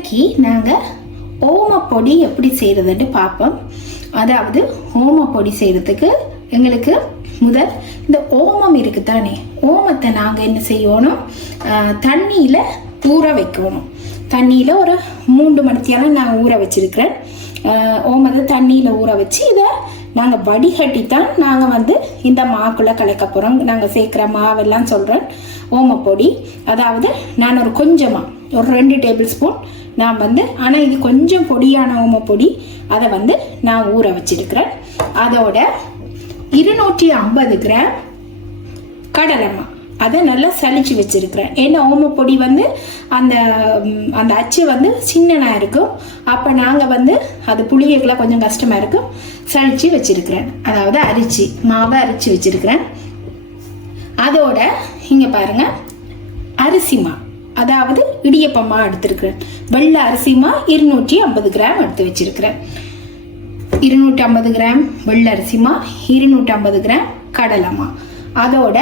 இன்றைக்கி நாங்கள் ஓமப்பொடி எப்படி செய்கிறதுன்னு பார்ப்போம். அதாவது ஓமப்பொடி செய்கிறதுக்கு எங்களுக்கு முதல் இந்த ஓமம் இருக்குது தானே, ஓமத்தை நாங்கள் என்ன செய்யணும், தண்ணியில் ஊற வைக்கணும். தண்ணியில் ஒரு 3 மணித்தியாலும் நான் ஊற வச்சுருக்கிறேன். ஓமத்தை தண்ணியில் ஊற வச்சு இதை நாங்கள் வடிகட்டித்தான் நாங்கள் இந்த மாக்குள்ளே கலக்க போகிறோம். நாங்கள் சேர்க்குற மாவெல்லாம் சொல்கிறேன் ஓமப்பொடி. அதாவது நான் ஒரு கொஞ்சமாக ஒரு 2 டேபிள் ஸ்பூன் நான் ஆனால் இது கொஞ்சம் பொடியான ஓமப்பொடி, அதை நான் ஊற வச்சிருக்கிறேன். அதோட 250 கிராம் கடலைமா அதை நல்லா சலிச்சு வச்சிருக்கிறேன். ஏன்னா ஓமப்பொடி அந்த அந்த அச்சு சின்னனாக இருக்கும். அப்போ நாங்கள் அது புளியக்கெல்லாம் கொஞ்சம் கஷ்டமாக இருக்கும், சலிச்சு வச்சிருக்கிறேன். அதாவது மாவை அரிச்சு வச்சிருக்கிறேன். அதோட இங்கே பாருங்க, அரிசிமா அதாவது இடியப்பமா எடுத்திருக்கிறேன். வெள்ளை அரிசிமா 250 கிராம் எடுத்து வச்சிருக்கிறேன். 250 கிராம் வெள்ளை அரிசிமா, 250 கிராம் கடலைமா. அதோட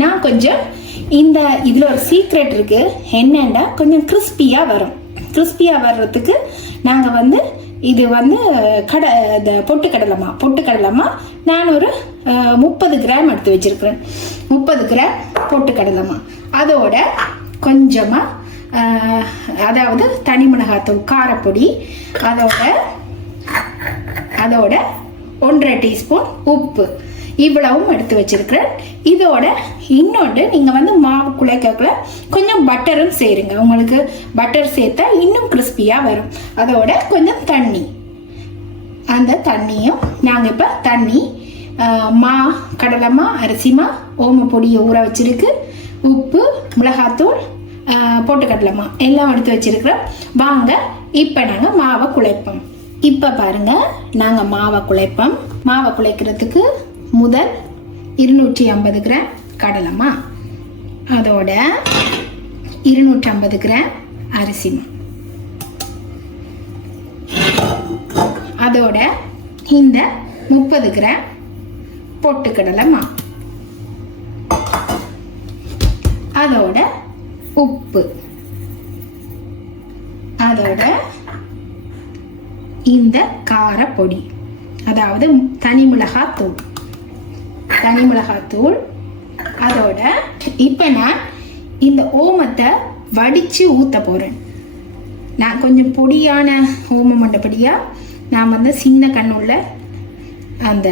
நான் கொஞ்சம் இதில் ஒரு சீக்ரெட் இருக்கு. என்னன்னா கொஞ்சம் கிறிஸ்பியாக வரும். கிறிஸ்பியாக வர்றதுக்கு நாங்கள் இது பொட்டுக்கடலைமா நான் ஒரு 30 கிராம் எடுத்து வச்சிருக்கிறேன். 30 கிராம் பொட்டுக்கடலைமா. அதோட கொஞ்சமாக அதாவது தனி மிளகாத்தூள் காரப்பொடி, அதோட 1.5 டீஸ்பூன் உப்பு, இவ்வளவும் எடுத்து வச்சிருக்கிறேன். இதோட இன்னொன்று நீங்கள் மாவு குழைக்கக்குள்ள கொஞ்சம் பட்டரும் சேருங்க. உங்களுக்கு பட்டர் சேர்த்தா இன்னும் கிறிஸ்பியாக வரும். அதோட கொஞ்சம் தண்ணி, அந்த தண்ணியும் நாங்கள் இப்போ தண்ணி கடலைமா அரிசிமா ஓமப்பொடியை ஊற வச்சிருக்கு, உப்பு மிளகாத்தூள் பொட்டுக்கடலைமா எல்லாம் எடுத்து வச்சிருக்கிறோம். வாங்க இப்போ நாங்கள் மாவை குழைப்போம். இப்போ பாருங்க, நாங்கள் மாவை குழைப்போம். மாவை குழைக்கிறதுக்கு முதல் 250 கிராம் கடலைமா, அதோட 250 கிராம் அரிசிமா, அதோட இந்த 30 கிராம் பொட்டுக்கடலைமா, அதோட உப்பு, அதோட இந்த காரப்பொடி அதாவது தனி மிளகாத்தூள். அதோட இப்போ நான் இந்த ஓமத்தை வடித்து ஊற்ற போகிறேன். நான் கொஞ்சம் பொடியான ஓமம் மண்டபடியாக நான் சின்ன கண்ணுள்ள அந்த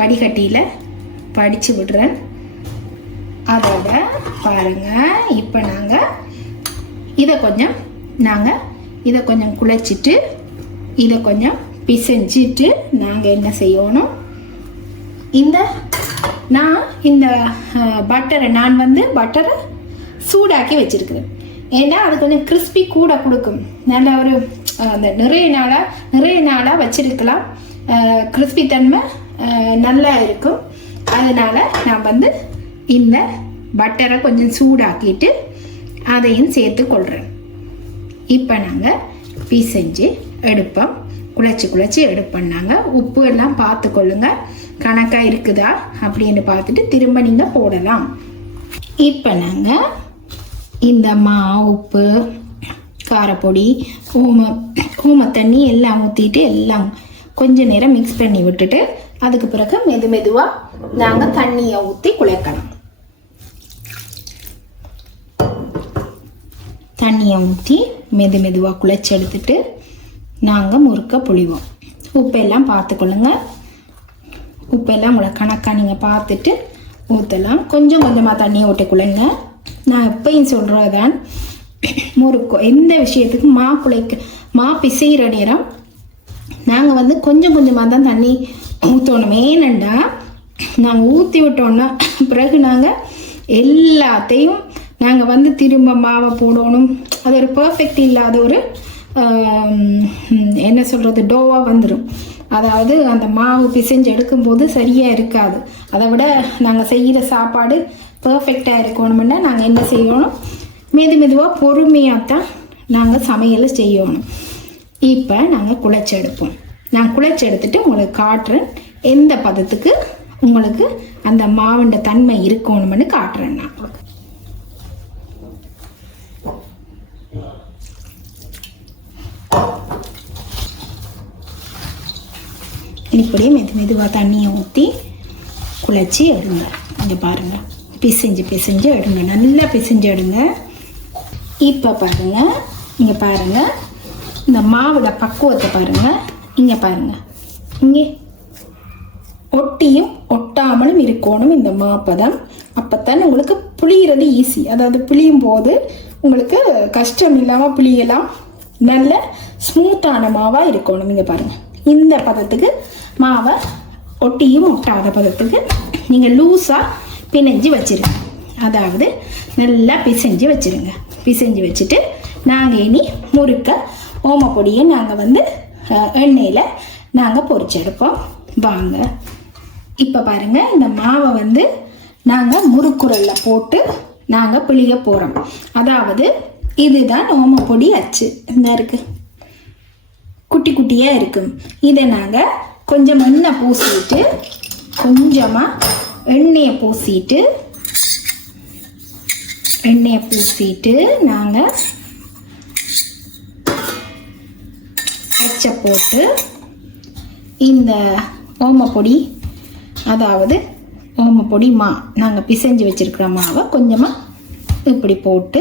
வடிகட்டியில் வடித்து விடுறேன். அதோட பாருங்க, இப்போ இதை கொஞ்சம் குழைச்சிட்டு இதை கொஞ்சம் பிசைஞ்சிட்டு நாங்கள் என்ன செய்யணும், நான் இந்த பட்டரை பட்டரை சூடாக்கி வச்சிருக்கிறேன். ஏன்னா அது கொஞ்சம் கிறிஸ்பி கூட கொடுக்கும். நல்ல ஒரு அந்த நிறைய நாளாக வச்சிருக்கலாம், கிறிஸ்பி தன்மை நல்லா இருக்கும். அதனால நான் இந்த பட்டரை கொஞ்சம் சூடாக்கிட்டு அதையும் சேர்த்து கொள்கிறேன். இப்போ நாங்கள் பிசைஞ்சு எடுப்போம், குழைச்சி எடுப்போம். நாங்கள் உப்பு எல்லாம் பார்த்து கொள்ளுங்க, கணக்காக இருக்குதா அப்படின்னு பார்த்துட்டு திரும்ப நீங்கள் போடலாம். இப்போ நாங்கள் இந்த உப்பு காரப்பொடி ஓம தண்ணி எல்லாம் ஊற்றிட்டு எல்லாம் கொஞ்ச நேரம் மிக்ஸ் பண்ணி விட்டுட்டு அதுக்கு பிறகு மெதுவாக நாங்கள் தண்ணியை ஊற்றி குழைக்கலாம். தண்ணியை ஊற்றி மெதுவாக குழைச்சி எடுத்துட்டு நாங்கள் முறுக்க புளிவோம். உப்பெல்லாம் பார்த்துக்கொள்ளுங்க, உப்பெல்லாம் உங்களை கணக்காக நீங்கள் பார்த்துட்டு ஊற்றலாம். கொஞ்சமாக தண்ணியை ஊற்றி குழைங்க. நான் எப்பயும் சொல்கிறதான், முறுக்கு எந்த விஷயத்துக்கு மா பிசைகிற நேரம் நாங்கள் கொஞ்சமாக தான் தண்ணி ஊற்றணும். ஏனண்டா நாங்கள் ஊற்றி விட்டோன்னா பிறகு நாங்கள் எல்லாத்தையும் நாங்கள் திரும்ப மாவை போடணும். அது ஒரு பர்ஃபெக்ட் இல்லாத ஒரு என்ன சொல்கிறது டோவாக வந்துடும். அதாவது அந்த மாவு பிசைஞ்சு எடுக்கும்போது சரியாக இருக்காது. அதை விட நாங்கள் செய்கிற சாப்பாடு பர்ஃபெக்டாக இருக்கணும்னா நாங்கள் என்ன செய்யணும், மெதுவாக பொறுமையாகத்தான் நாங்கள் சமையலை செய்யணும். இப்போ நாங்கள் குழைச்சி எடுப்போம். நான் குழைச்சி எடுத்துட்டு உங்களுக்கு காட்டுறேன் எந்த பதத்துக்கு உங்களுக்கு அந்த மாவுண்ட தன்மை இருக்கணும்னு காட்டுறேன். நான் இப்படியே மெதுவாக தண்ணியை ஊற்றி குழச்சி எடுங்க. இங்கே பாருங்கள், பிசைஞ்சு எடுங்க, நல்லா பிசைஞ்சு எடுங்க. இப்போ பாருங்கள், இங்கே பாருங்கள், இந்த மாவோட பக்குவத்தை பாருங்கள். இங்கே பாருங்கள், இங்கே ஒட்டியும் ஒட்டாமலும் இருக்கணும் இந்த மாப்பதம். அப்போத்தான் உங்களுக்கு புளியறது ஈஸி. அதாவது புளியும் போது உங்களுக்கு கஷ்டம் இல்லாமல் புளியலாம். நல்ல ஸ்மூத்தான மாவாக இருக்கணும். இங்கே பாருங்கள், இந்த பதத்துக்கு மாவை ஒட்டியும் ஒட்டாத பதத்துக்கு நீங்கள் லூஸாக பிணைஞ்சு வச்சுருங்க. அதாவது நல்லா பிசைஞ்சு வச்சுருங்க. பிசைஞ்சு வச்சுட்டு நாங்கள் இனி முறுக்க ஓமப்பொடியை நாங்கள் எண்ணெயில் நாங்கள் பொரிச்சு எடுப்போம். வாங்க. இப்போ பாருங்கள், இந்த மாவை நாங்கள் முறுக்குரலில் போட்டு நாங்கள் பிழிய போகிறோம். அதாவது இதுதான் ஓமப்பொடி அச்சு. இந்த இருக்குது, குட்டி குட்டியாக இருக்கும். இதை நாங்கள் கொஞ்சம் எண்ணெய் பூசிட்டு, கொஞ்சமாக எண்ணெயை பூசிட்டு நாங்கள் அச்சை போட்டு இந்த ஓமப்பொடி, அதாவது ஓமப்பொடி மா நாங்கள் பிசைஞ்சு வச்சுருக்கிற மாவை கொஞ்சமாக இப்படி போட்டு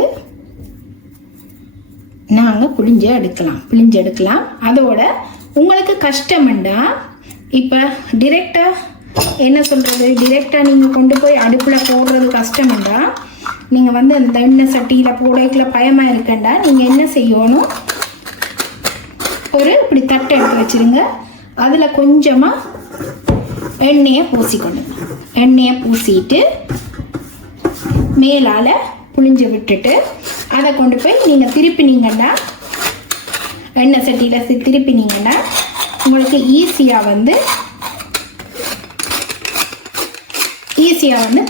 நாங்கள் பிழிஞ்சு எடுக்கலாம். அதோட உங்களுக்கு கஷ்டம்ண்டா இப்போ டிரெக்டாக என்ன சொல்கிறது, டிரெக்டாக நீங்கள் கொண்டு போய் அடுப்பில் போடுறது கஷ்டம்ண்டா நீங்கள் அந்த எண்ணெய் சட்டியில் போடக்குள்ள பயமாக இருக்கண்டா நீங்கள் என்ன செய்யணும், ஒரு இப்படி தட்டை எடுத்து வச்சுருங்க. அதில் கொஞ்சமாக எண்ணெயை பூசிட்டு மேலால் புளிஞ்சு விட்டுட்டு அதை கொண்டு போய் நீங்கள் திருப்பினீங்கன்னா, எண்ணெய் சட்டியில் திருப்பினீங்கன்னா உங்களுக்கு ஈஸியாக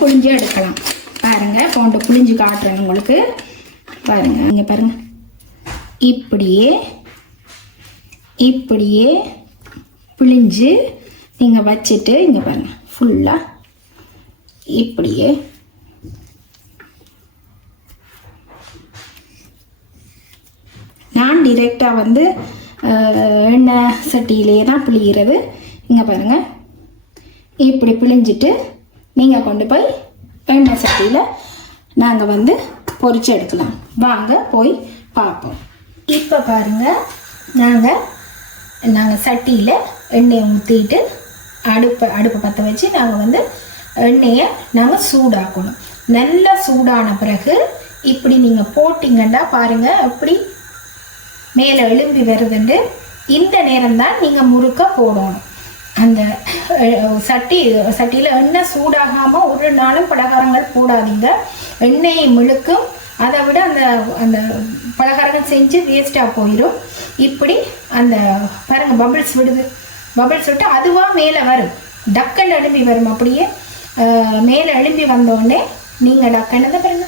புளிஞ்சு எடுக்கலாம். பாருங்கள், போண்டு புளிஞ்சு காட்டுறேன் உங்களுக்கு. பாருங்கள், இங்கே பாருங்கள், இப்படியே புளிஞ்சு நீங்கள் வச்சுட்டு இங்கே பாருங்கள், ஃபுல்லாக இப்படியே நான் டிரெக்டாக எண்ணெய் சட்டியிலே தான் புளிகிறது. இங்கே பாருங்கள், இப்படி புளிஞ்சிட்டு நீங்கள் கொண்டு போய் எண்ணெய் சட்டியில் நாங்கள் பொரிச்சு எடுக்கலாம். வாங்க போய் பார்ப்போம். இப்போ பாருங்கள், நாங்கள் சட்டியில் எண்ணெயை ஊற்றிட்டு அடுப்பை பற்ற வச்சு நாங்கள் எண்ணெயை நாங்கள் சூடாக்கணும். நல்லா சூடான பிறகு இப்படி நீங்கள் போட்டிங்கன்னா பாருங்கள் எப்படி மேலே எழும்பி வருதுண்டு. இந்த நேரம்தான் நீங்கள் முறுக்க போடணும். அந்த சட்டியில் எண்ணெய் சூடாகாமல் ஒரு நாளும் பலகாரங்கள் போடாதீங்க. எண்ணெயை முழுக்கும். அதை விட அந்த பலகாரங்கள் செஞ்சு வேஸ்ட்டாக போயிடும். இப்படி அந்த பாருங்கள் பபிள்ஸ் விட்டு அதுவாக மேலே வரும், டக்குன்னு எழும்பி வரும். அப்படியே மேலே எழும்பி வந்தோடனே நீங்கள் டக்குன்னு பாருங்க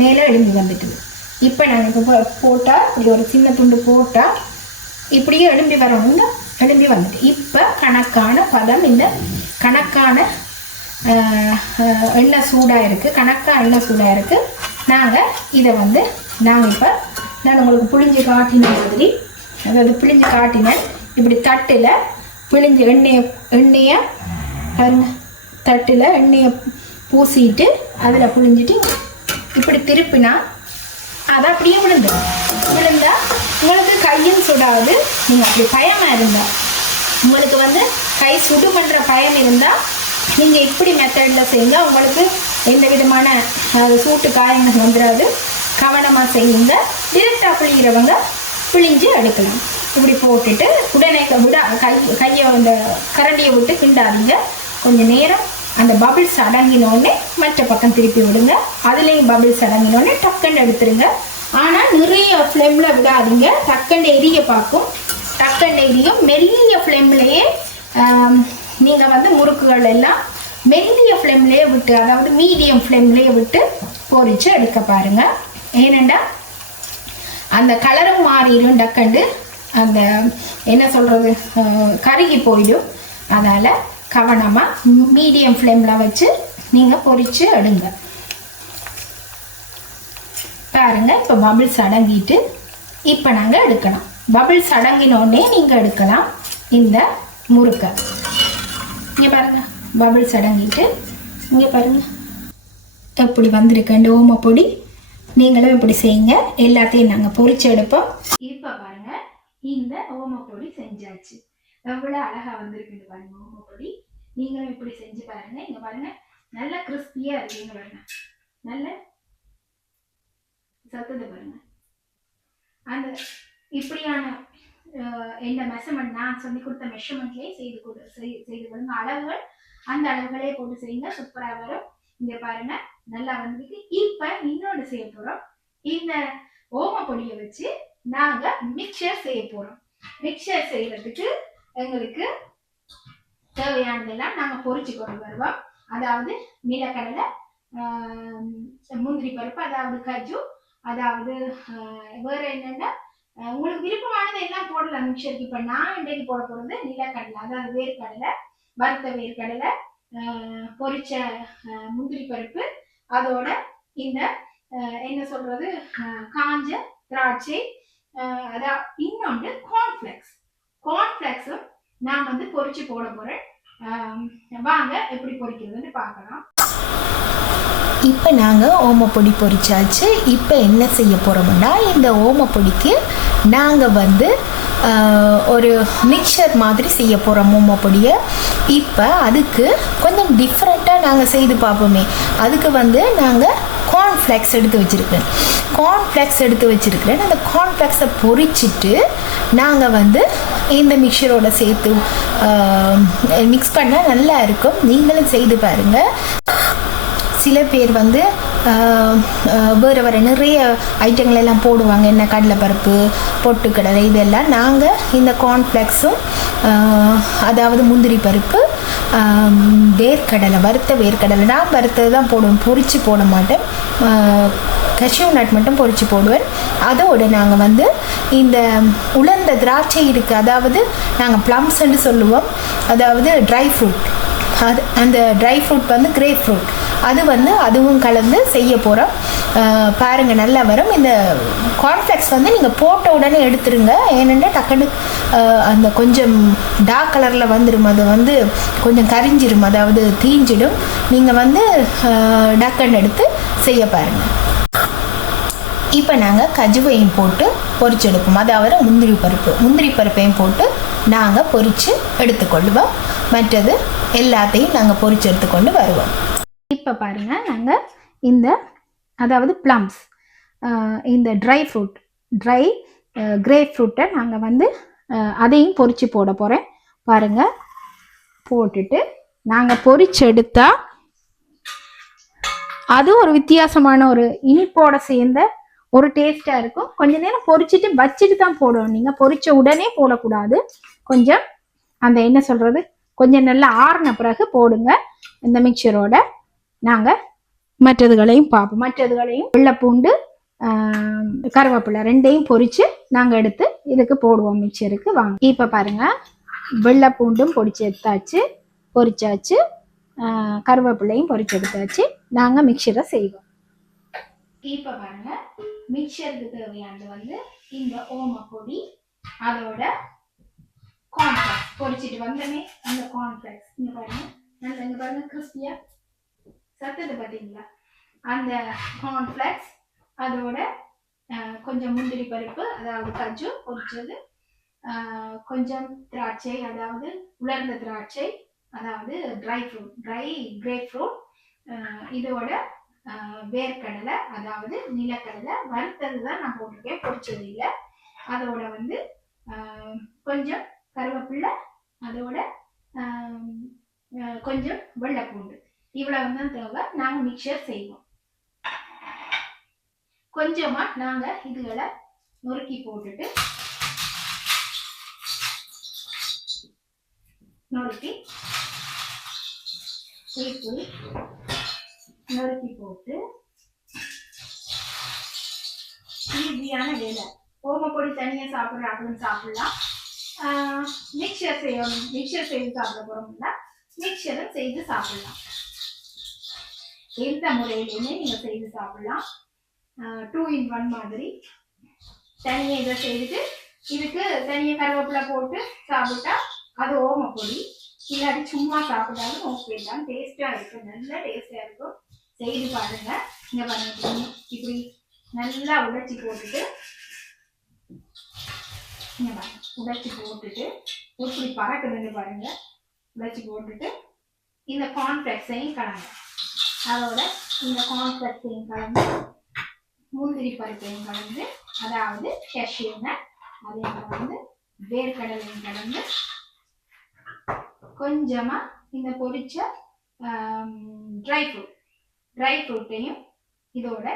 மேலே எழும்பி வந்துட்டுது. இப்போ நாங்கள் இப்போ போட்டால் இப்படி ஒரு சின்ன துண்டு போட்டால் இப்படியே எழும்பி வரணுங்க. எழும்பி வந்துட்டு இப்போ கணக்கான பதம், இந்த கணக்கான எண்ணெய் சூடாக இருக்குது. நாங்கள் இதை நாங்கள் இப்போ நான் உங்களுக்கு புளிஞ்சு காட்டின மாதிரி, அதாவது புளிஞ்சு காட்டினேன். இப்படி தட்டில் பிழிஞ்சு எண்ணெயை பாருங்க, தட்டில் எண்ணெயை பூசிட்டு அதில் புளிஞ்சிட்டு இப்படி திருப்பினா அதை அப்படியே விழுந்தா உங்களுக்கு கையும் சுடாது. நீங்கள் அப்படி பயமாக இருந்தால், உங்களுக்கு கை சுடு பண்ணுற பயம் இருந்தால் நீங்கள் இப்படி மெத்தடில் செய்யுங்க. உங்களுக்கு எந்த விதமான சூட்டு காயங்கள் வந்துடாது. கவனமாக செய்யுங்க. டிரெக்டாக புளிகிறவங்க பிழிஞ்சு எடுக்கலாம். இப்படி போட்டுட்டு உடனே கையை அந்த கரண்டியை விட்டு கிண்டாதீங்க. கொஞ்சம் நேரம் அந்த பபிள்ஸ் அடங்கினோடனே மற்ற பக்கம் திருப்பி விடுங்க. அதுலேயும் பபிள்ஸ் அடங்கினோடனே டக்குன்னு எடுத்துருங்க. ஆனால் நிறைய ஃப்ளேமில் விடாதீங்க, டக்குன்னு எரிய பார்க்கும். டக்குன்னு எரியும். மெல்லிய ஃப்ளேம்லேயே நீங்கள் முறுக்குகள் எல்லாம் மெல்லிய ஃப்ளேம்லேயே விட்டு, அதாவது மீடியம் ஃப்ளேம்லேயே விட்டு பொரிச்சு எடுக்க பாருங்கள். ஏனெண்டா அந்த கலரும் மாறிடும், டக்குண்டு அந்த என்ன சொல்கிறது கருகி போயிடும். அதனால் கவனமாக மீடியம் ஃப்ளேமில் வச்சு நீங்கள் பொரிச்சு எடுங்க. பாருங்கள், இப்போ பபிள்ஸ் அடங்கிட்டு இப்போ நாங்கள் எடுக்கலாம். பபிள்ஸ் அடங்கினோடனே நீங்கள் எடுக்கலாம் இந்த முறுக்கை. இங்கே பாருங்கள் பபிள்ஸ் அடங்கிட்டு இங்கே பாருங்கள் எப்படி வந்திருக்கு ஓமப்பொடி. நீங்களும் இப்படி செய்யுங்க. எல்லாத்தையும் நாங்கள் பொரிச்சு எடுப்போம். இப்போ பாருங்க இந்த ஓமப்பொடி செஞ்சாச்சு. எவ்வளோ அழகா வந்திருக்குன்னு பாருங்க ஓமப்பொடி. நீங்களும் இப்படி செஞ்சு பாருங்க. இங்க பாருங்க நல்ல கிறிஸ்பியா இருக்குங்க பாருங்க. நல்ல சத்தத்தை பாருங்க. அந்த இப்படியான இந்த மெஷர்மெண்ட் நான் சொல்லி கொடுத்த மெஷர்மெண்ட்லேயே செய்து கொடுங்க. அளவுகள் அந்த அளவுகளே போட்டு செய்யுங்க. சூப்பராக வரும். இங்க பாருங்க நல்லா வந்துருக்கு. இப்ப இன்னொன்று செய்ய போறோம். இந்த ஓமப்பொடியை வச்சு நாங்க மிக்சர் செய்ய போறோம். மிக்சர் செய்யறதுக்கு எங்களுக்கு தேவையானதெல்லாம் நாங்க பொரிச்சு கொண்டு வருவோம். அதாவது நிலக்கடலை, முந்திரி பருப்பு, அதாவது கஜு, அதாவது வேற என்னன்னா உங்களுக்கு விருப்பமானது எல்லாம் போடலாம் மிக்சருக்கு. இப்ப நான் இன்றைக்கு போட போறது நிலக்கடலை, அதாவது வேர்க்கடலை, வறுத்த வேர்க்கடலை, பொரிச்ச முந்திரி பருப்பு, அதோட இந்த என்ன சொல்றது காஞ்ச திராட்சை, அதான் இன்னொன்று கார்ன்ஃபிளெக்ஸும் நான் வந்து பொரிச்சு போட போறேன். வாங்க எப்படி பொரிக்கிறதுன்னு பார்க்கலாம். இப்போ நாங்கள் ஓமப்பொடி பொரிச்சாச்சு. இப்போ என்ன செய்ய போகிறோம்னா இந்த ஓமப்பொடிக்கு நாங்கள் வந்து ஒரு மிக்சர் மாதிரி செய்ய போகிறோம் ஓமப்பொடியை. இப்போ அதுக்கு கொஞ்சம் டிஃப்ரெண்ட்டாக நாங்கள் செய்து பார்ப்போமே. அதுக்கு வந்து நாங்கள் கார்ன்ஃப்ளெக்ஸ் எடுத்து வச்சுருக்கேன். அந்த கார்ன்ஃப்ளெக்ஸை பொரிச்சிட்டு நாங்கள் வந்து இந்த மிக்சரோட சேர்த்து மிக்ஸ் பண்ணால் நல்லா இருக்கும். நீங்களும் செய்து பாருங்கள். சில பேர் வந்து வேறு நிறைய ஐட்டங்கள் எல்லாம் போடுவாங்க. என்ன கடலைப்பருப்பு, பொட்டுக்கடலை, இதெல்லாம். நாங்கள் இந்த கார்ன்ஃப்ளெக்ஸும் அதாவது முந்திரி பருப்பு, வேர்க்கடலை, வறுத்த வேர்க்கடலை, நான் வறுத்தது தான் போடுவேன், பொரிச்சு போட மாட்டேன். கஷ்யூ நட் மட்டும் பொரிச்சு போடுவேன். அதோடு நாங்கள் வந்து இந்த உலர்ந்த திராட்சை இருக்குது, அதாவது நாங்கள் ப்ளம்ஸ்ன்னு சொல்லுவோம், அதாவது ட்ரை ஃப்ரூட். அந்த ட்ரை ஃப்ரூட் வந்து கிரேப் ஃப்ரூட், அது வந்து அதுவும் கலந்து செய்ய போகிறோம். பாருங்கள் நல்லா வரும். இந்த கார்ன்ஃப்ளெக்ஸ் வந்து நீங்கள் போட்ட உடனே எடுத்துருங்க. ஏனென்னா டக்குன்னு அந்த கொஞ்சம் டார்க் கலரில் வந்துடும், அது வந்து கொஞ்சம் கரிஞ்சிடும், அதாவது தீஞ்சிடும். நீங்கள் வந்து டக்குன்னு எடுத்து செய்ய பாருங்கள். இப்போ நாங்கள் கஜுவையும் போட்டு பொரிச்செடுப்போம், அதாவது முந்திரி பருப்பையும் போட்டு நாங்கள் பொரித்து எடுத்துக்கொள்வோம். மற்றது எல்லாத்தையும் நாங்கள் பொரித்து எடுத்துக்கொண்டு வருவோம். இப்போ பாருங்கள் நாங்கள் இந்த அதாவது ப்ளம்ஸ், இந்த ட்ரை கிரேப் ஃப்ரூட்டை நாங்கள் வந்து அதையும் பொரித்து போட போகிறேன். பாருங்கள், போட்டுட்டு நாங்கள் பொரிச்சு எடுத்தால் அது ஒரு வித்தியாசமான ஒரு இனிப்போட சேர்ந்த ஒரு டேஸ்ட்டாக இருக்கும். கொஞ்ச நேரம் பொரிச்சிட்டு வச்சுட்டு தான் போடணும். நீங்கள் பொரிச்ச உடனே போடக்கூடாது. கொஞ்சம் அந்த என்ன சொல்கிறது கொஞ்சம் நல்லா ஆறின பிறகு போடுங்க. இந்த மிக்சரோட நாங்கள் மற்றதுகளையும் பார்ப்போம். மற்றதுகளையும் வெள்ளைப்பூண்டு, கருவேப்பிலை ரெண்டையும் பொரித்து நாங்கள் எடுத்து இதுக்கு போடுவோம் மிக்சருக்கு. வாங்க. இப்போ பாருங்கள், வெள்ளைப்பூண்டும் பொரிச்சாச்சு, கருவேப்பிலையும் பொரிச்சு எடுத்தாச்சு. நாங்கள் மிக்சரை செய்வோம். இப்போ பாருங்கள், மிக்சருக்கு தேவையானது வந்து இந்த ஓமப்பொடி, அதோட கார்ன்ஃப்ளெக்ஸ் பொரிச்சிட்டு வந்தமே அந்த கார்ன்ஃப்ளெக்ஸ். இங்கே பாருங்க கிறிஸ்பியா சத்தத்தை பார்த்தீங்களா? அந்த கார்ன்ஃப்ளெக்ஸ், அதோட கொஞ்சம் முந்திரி பருப்பு, அதாவது கஜு பொரிச்சது, கொஞ்சம் திராட்சை, அதாவது உலர்ந்த திராட்சை, அதாவது கிரேப் ஃப்ரூட், இதோட வேர்க்கடலை, அதாவது நிலக்கடலை, வறுத்தது தான் நான் போட்டிருக்கேன், பொரிச்சது இல்லை. அதோட வந்து கொஞ்சம் கருவேப்பிலை, அதோட கொஞ்சம் வெள்ளைப்பூண்டு, இவ்வளவு தான் தேவை. நாங்கள் மிக்சர் செய்வோம். கொஞ்சமா நாங்கள் இதுகளை நொறுக்கி போட்டுட்டு நொறுக்கி போட்டு ஈஸியான வேலை. ஓமப்பொடி தனியாக சாப்பிட்றாங்கன்னு சாப்பிடலாம். மிக்சர் செய்து சாப்பிட போகிறோம்னா மிக்சரும் செய்து சாப்பிடலாம். எந்த முறையிலுமே நீங்கள் செய்து சாப்பிடலாம். 2 in 1 மாதிரி. தனியாக இதை செய்துட்டு இதுக்கு தனியாக கருவேப்பிலை போட்டு சாப்பிட்டா அது ஓமப்பொடி. இல்லாட்டி சும்மா சாப்பிட்டாலும் ஓகே தான். டேஸ்ட்டாக இருக்கும், நல்லா டேஸ்ட்டாக இருக்கும். செய்து பாருங்க. இங்கே பாருங்க, இப்படி நல்லா உடைச்சி போட்டுட்டு இங்கே பாருங்க, உடைச்சி போட்டுட்டு இப்படி பறக்குதுன்னு பாருங்க. உடைச்சி போட்டுட்டு இந்த கார்ன்ஃப்ளெக்ஸையும் கலந்து, அதோட இந்த கார்ன்ஃப்ளெக்ஸையும் கலந்து, முந்திரி பருப்பையும் கலந்து, அதாவது கேஷ்யூ நட் அதையும் கலந்து, வேர்க்கடலையும் கலந்து, கொஞ்சமா இந்த பொரிச்ச ட்ரை ஃப்ரூட்டையும் இதோட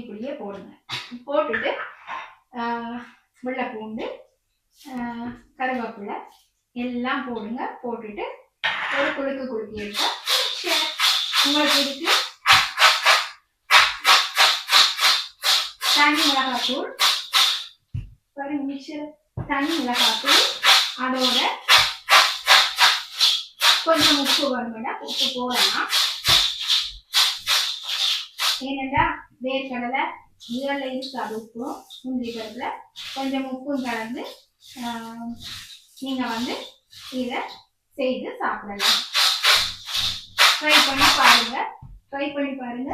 இப்படியே போடுங்க. போட்டுட்டு வெள்ளை பூண்டு, கருவேப்பிலை எல்லாம் போடுங்க. போட்டுட்டு ஒரு குலுக்கி எடுத்தா உங்களுக்கு இருக்கு. தனி மிளகாத்தூள், தனி மிளகாத்தூள், அதோட கொஞ்சம் உப்பு வரும்னா உப்பு போடலாம். ஏனென்றா வேர்க்கடலை இதெல்லாம் இருக்காது, உப்பும் முந்திரி பருப்புல கொஞ்சம் உப்பும் கலந்து நீங்கள் வந்து இதை செய்து சாப்பிடலாம். ட்ரை பண்ணி பாருங்க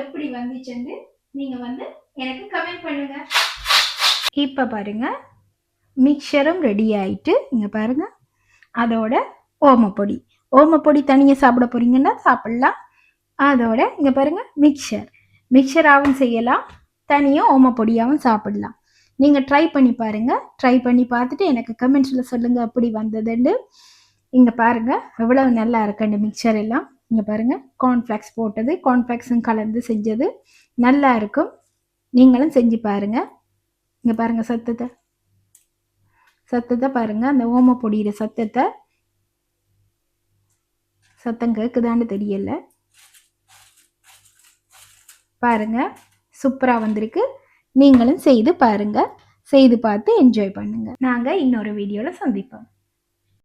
எப்படி வந்துச்சுன்னு நீங்கள் வந்து எனக்கு கமெண்ட் பண்ணுங்க. இப்போ பாருங்க, மிக்சரும் ரெடி ஆயிட்டு. இங்கே பாருங்க, அதோட ஓமப்பொடி தனியாக சாப்பிட போறீங்கன்னா சாப்பிடலாம். அதோட இங்கே பாருங்க, மிக்சராகவும் செய்யலாம், தனியாக ஓமப்பொடியாகவும் சாப்பிடலாம். நீங்கள் ட்ரை பண்ணி பாருங்கள். ட்ரை பண்ணி பார்த்துட்டு எனக்கு கமெண்ட்ஸில் சொல்லுங்கள் அப்படி வந்ததுண்டு. இங்கே பாருங்கள் எவ்வளவு நல்லா இருக்குண்டு மிக்சர் எல்லாம். இங்கே பாருங்கள், கார்ன்ஃப்ளெக்ஸ் போட்டது, கார்ன்ஃப்ளெக்ஸும் கலந்து செஞ்சது நல்லா இருக்கும். நீங்களும் செஞ்சு பாருங்கள். இங்கே பாருங்கள், சத்தத்தை பாருங்கள், அந்த ஓமப்பொடியிற சத்தம் கேட்குதான்னு தெரியல. பாருங்க, சூப்பராக வந்திருக்கு. நீங்களும் செய்து பாருங்க. செய்து பார்த்து என்ஜாய் பண்ணுங்க. நாங்கள் இன்னொரு வீடியோவில் சந்திப்போம்.